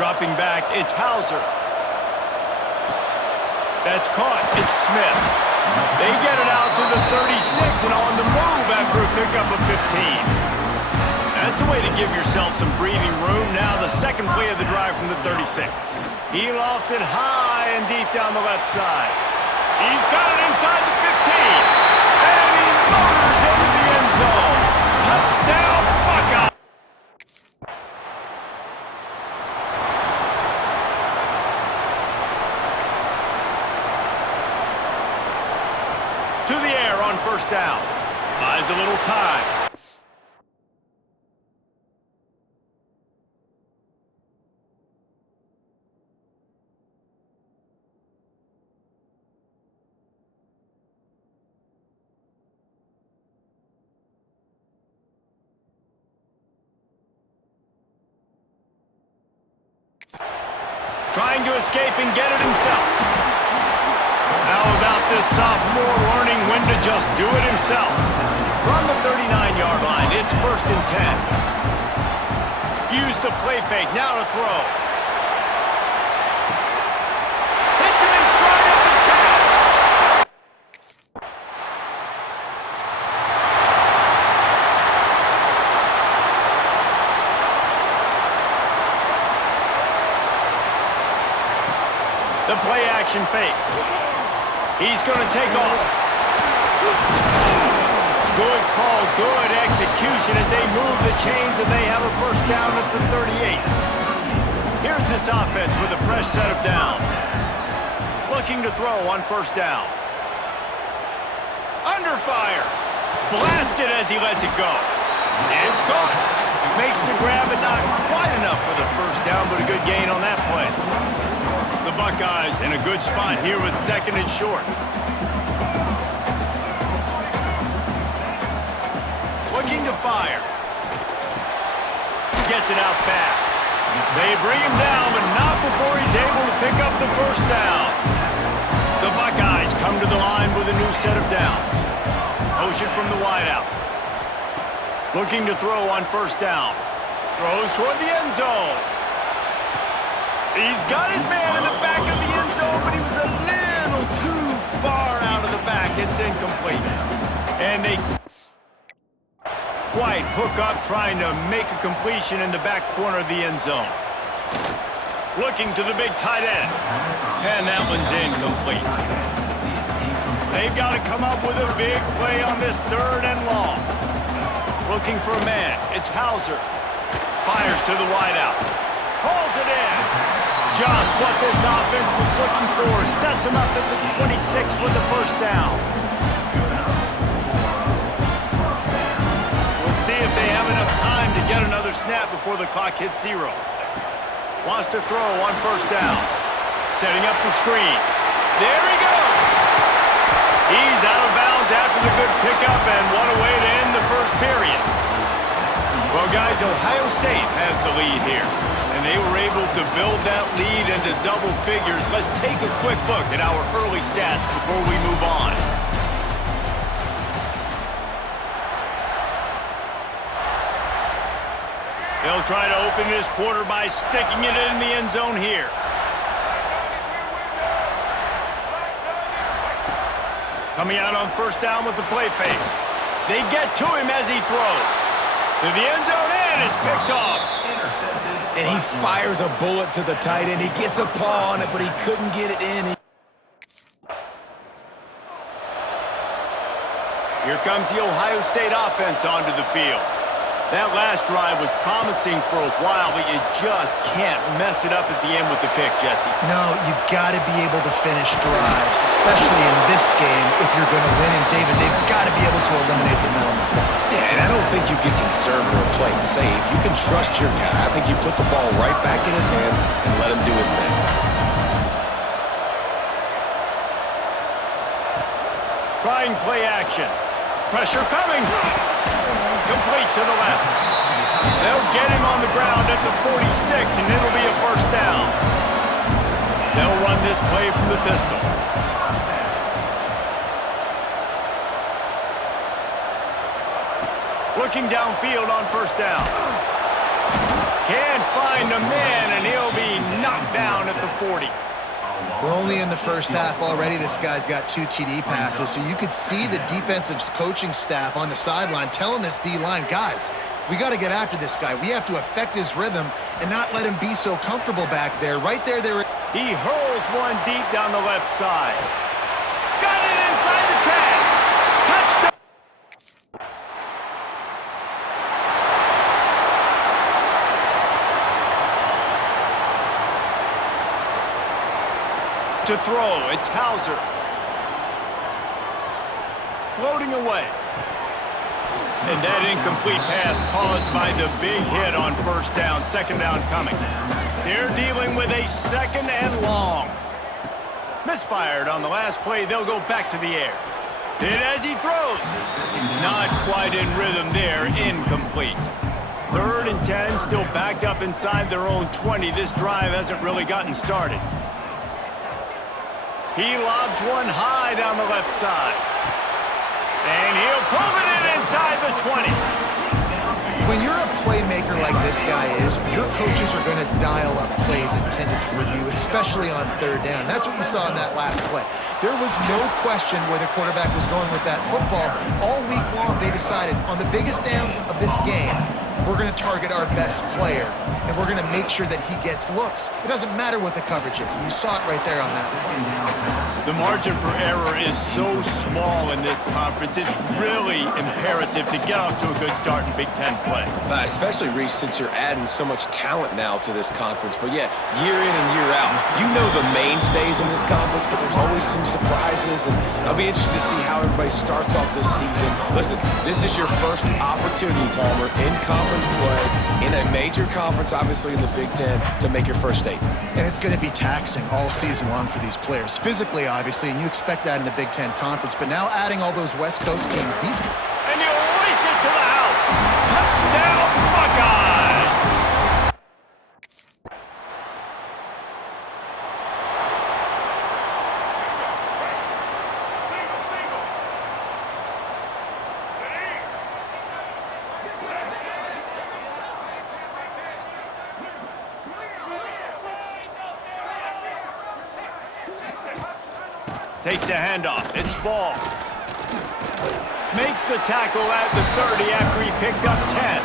Dropping back, it's Hauser. That's caught, it's Smith. They get it out to the 36 and on the move after a pickup of 15. That's a way to give yourself some breathing room. Now the second play of the drive from the 36. He lofts it high and deep down the left side. He's got it inside the 15. And he motors into the end zone. Touchdown, Buckeye! To the air on first down. Buys a little time. Trying to escape and get it himself. How about this sophomore learning when to just do it himself? From the 39-yard line, it's 1st and 10. Use the play fake, now to throw. Hits him in stride at the 10. The play action fake. He's going to take off. Good call, good execution as they move the chains and they have a first down at the 38. Here's this offense with a fresh set of downs. Looking to throw on first down. Under fire. Blasted as he lets it go. It's caught. Makes the grab, but not quite enough for the first down, but a good gain on that play. The Buckeyes in a good spot here with 2nd and short. Looking to fire. Gets it out fast. They bring him down, but not before he's able to pick up the first down. The Buckeyes come to the line with a new set of downs. Motion from the wideout. Looking to throw on first down. Throws toward the end zone. He's got his man in the back of the end zone, but he was a little too far out of the back. It's incomplete. And they quite hook up trying to make a completion in the back corner of the end zone. Looking to the big tight end. And that one's incomplete. They've got to come up with a big play on this 3rd and long. Looking for a man. It's Hauser. Fires to the wideout. Pulls it in. Just what this offense was looking for. Sets him up at the 26 with the first down. We'll see if they have enough time to get another snap before the clock hits 0. Wants to throw on first down. Setting up the screen. There he goes. He's out of bounds after the good pickup, and what a way to end the first period. Well, guys, Ohio State has the lead here, and they were able to build that lead into double figures. Let's take a quick look at our early stats before we move on. They'll try to open this quarter by sticking it in the end zone here. Coming out on first down with the play fake. They get to him as he throws. To the end zone and is picked off. And he fires a bullet to the tight end. He gets a paw on it, but he couldn't get it in. Here comes the Ohio State offense onto the field. That last drive was promising for a while, but you just can't mess it up at the end with the pick, Jesse. No, you got to be able to finish drives, especially in this game if you're going to win. And, David, they've got to be able to eliminate the mental mistakes. Yeah, and I don't think you get conservative or play it safe. You can trust your guy. I think you put the ball right back in his hands and let him do his thing. Trying play action. Pressure coming. Complete to the left. They'll get him on the ground at the 46, and it'll be a first down. They'll run this play from the pistol. Looking downfield on first down. Can't find a man, and he'll be down at the 40. We're only in the first half already. This guy's got 2 TD passes, so you could see the defensive coaching staff on the sideline telling this D-line, guys, we got to get after this guy. We have to affect his rhythm and not let him be so comfortable back there. Right there, He hurls one deep down the left side. Got it inside the 10. Touchdown. To throw, it's Hauser. Floating away. And that incomplete pass caused by the big hit on first down, second down coming. They're dealing with a second and long. Misfired on the last play, they'll go back to the air. Hit as he throws. Not quite in rhythm there, incomplete. 3rd and 10, still backed up inside their own 20. This drive hasn't really gotten started. He lobs one high down the left side. And he'll pull it in inside the 20. When you're a playmaker like this guy is, your coaches are going to dial up plays intended for you, especially on 3rd down. That's what you saw in that last play. There was no question where the quarterback was going with that football. All week long, they decided on the biggest downs of this game, we're going to target our best player, and we're going to make sure that he gets looks. It doesn't matter what the coverage is, and you saw it right there on that play. The margin for error is so small in this conference, it's really imperative to get off to a good start in Big Ten play. Especially, Reese, since you're adding so much talent now to this conference. But yeah, year in and year out, you know the mainstays in this conference, but there's always some surprises, and I'll be interested to see how everybody starts off this season. Listen, this is your first opportunity, Palmer, in conference play, in a major conference, obviously in the Big Ten, to make your first statement. And it's going to be taxing all season long for these players, physically, obviously, and you expect that in the Big Ten Conference. But now adding all those West Coast teams, these... And he'll race it to the house. Touchdown, Buckeyes! Takes the handoff. It's Ball. Makes the tackle at the 30 after he picked up 10.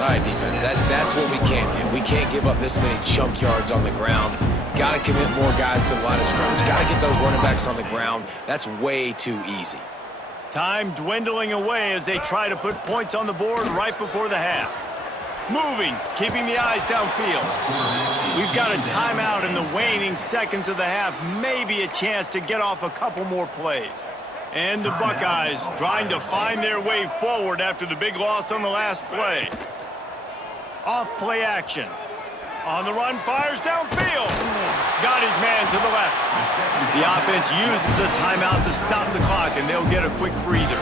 All right, defense, that's what we can't do. We can't give up this many chunk yards on the ground. Got to commit more guys to the line of scrimmage. Got to get those running backs on the ground. That's way too easy. Time dwindling away as they try to put points on the board right before the half. Moving, keeping the eyes downfield. We've got a timeout in the waning seconds of the half. Maybe a chance to get off a couple more plays. And the Buckeyes trying to find their way forward after the big loss on the last play. Off play action. On the run, fires downfield. Got his man to the left. The offense uses a timeout to stop the clock, and they'll get a quick breather.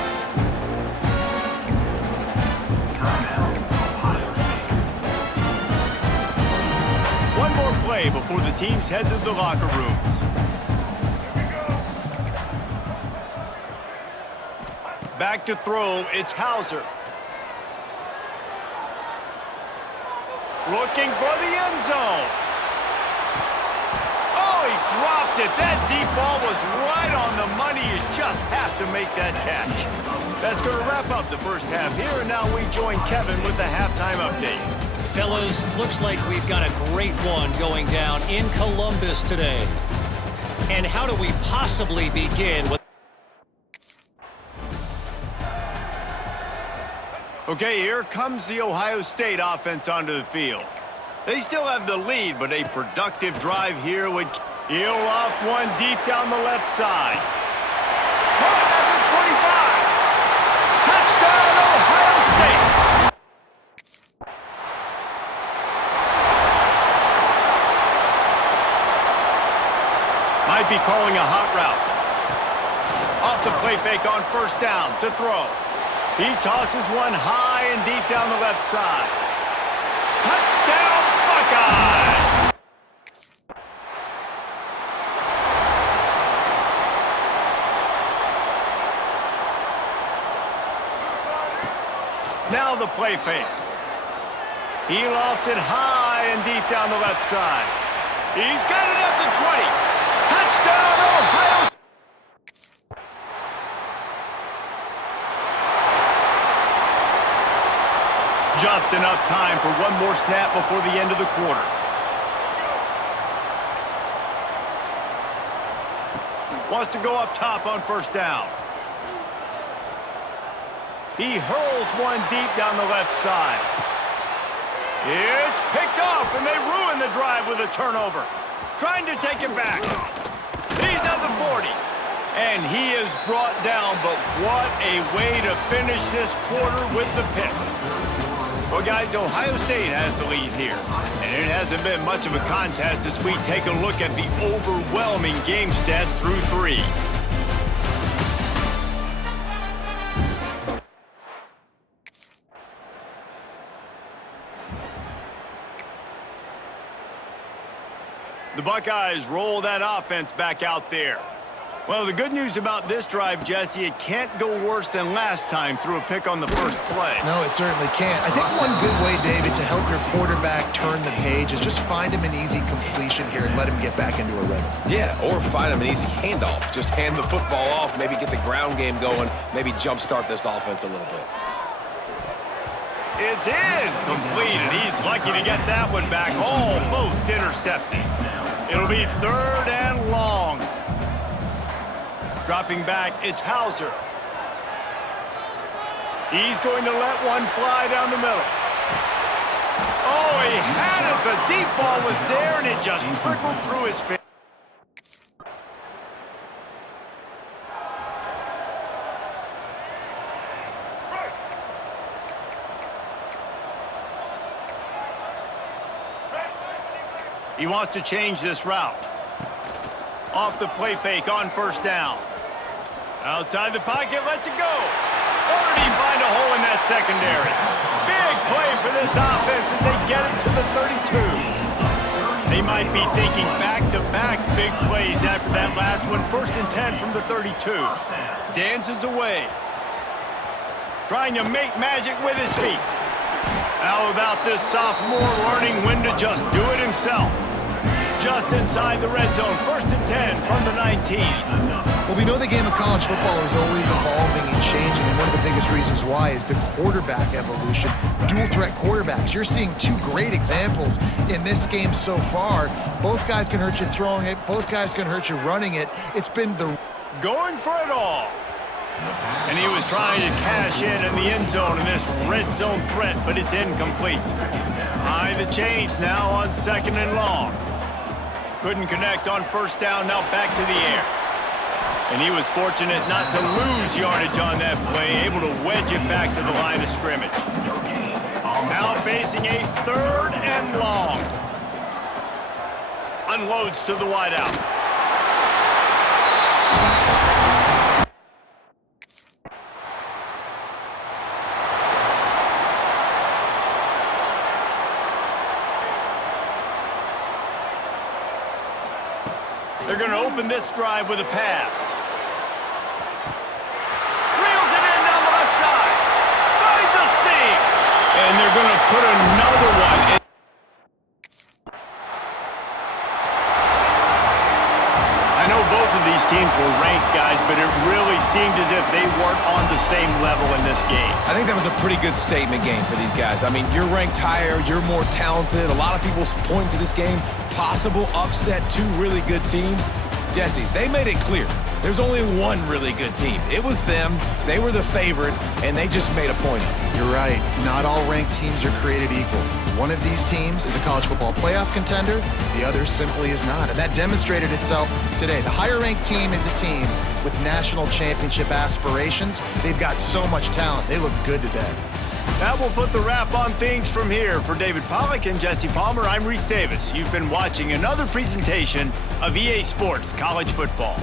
One more play before the teams head to the locker rooms. Back to throw, it's Hauser. Looking for the end zone. Oh, he dropped it. That deep ball was right on the money. You just have to make that catch. That's going to wrap up the first half here, and now we join Kevin with the halftime update. Fellas, looks like we've got a great one going down in Columbus today. And how do we possibly begin with... Okay, here comes the Ohio State offense onto the field. They still have the lead, but a productive drive here would heel off one deep down the left side. Caught at the 25. Touchdown, Ohio State. Might be calling a hot route. Off the play fake on first down to throw. He tosses one high and deep down the left side. Touchdown, Buckeyes! Now the play fake. He lofts it high and deep down the left side. He's got it at the 20. Touchdown, Ohio. Just enough time for one more snap before the end of the quarter. Wants to go up top on first down. He hurls one deep down the left side. It's picked off, and they ruin the drive with a turnover. Trying to take it back. He's at the 40. And he is brought down, but what a way to finish this quarter with the pick. Well, guys, Ohio State has the lead here. And it hasn't been much of a contest as we take a look at the overwhelming game stats through 3. The Buckeyes roll that offense back out there. Well, the good news about this drive, Jesse, it can't go worse than last time through a pick on the first play. No, it certainly can't. I think one good way, David, to help your quarterback turn the page is just find him an easy completion here and let him get back into a rhythm. Yeah, or find him an easy handoff. Just hand the football off, maybe get the ground game going, maybe jumpstart this offense a little bit. It's incomplete, and he's lucky to get that one back, almost intercepted. It'll be 3rd and long. Dropping back, it's Hauser. He's going to let one fly down the middle. Oh, he had it. The deep ball was there, and it just trickled through his fingers. He wants to change this route. Off the play fake on first down. Outside the pocket, lets it go. Or did he find a hole in that secondary? Big play for this offense as they get it to the 32. They might be thinking back-to-back big plays after that last one. 1st and 10 from the 32. Dances away. Trying to make magic with his feet. How about this sophomore learning when to just do it himself? Just inside the red zone, 1st and 10 from the 19. Well, we know the game of college football is always evolving and changing, and one of the biggest reasons why is the quarterback evolution. Dual threat quarterbacks. You're seeing 2 great examples in this game so far. Both guys can hurt you throwing it. Both guys can hurt you running it. It's been the... Going for it all. And he was trying to cash in the end zone in this red zone threat, but it's incomplete. High the chains now on 2nd and long. Couldn't connect on first down, now back to the air. And he was fortunate not to lose yardage on that play, able to wedge it back to the line of scrimmage. Now facing a 3rd and long. Unloads to the wideout. They're going to open this drive with a pass. Reels it in down the left side. Finds a seam. And they're going to put another one in. I know both of these teams were ranked, guys, but it really seemed as if they weren't on the same level in this game. I think that was a pretty good statement game for these guys. I mean, you're ranked higher, you're more talented. A lot of people point to this game. Possible upset, 2 really good teams. Jesse, they made it clear. There's only one really good team. It was them. They were the favorite, and they just made a point of it. You're right. Not all ranked teams are created equal. One of these teams is a college football playoff contender. The other simply is not. And that demonstrated itself today. The higher-ranked team is a team with national championship aspirations. They've got so much talent. They look good today. That will put the wrap on things from here. For David Pollack and Jesse Palmer, I'm Reese Davis. You've been watching another presentation of EA Sports College Football.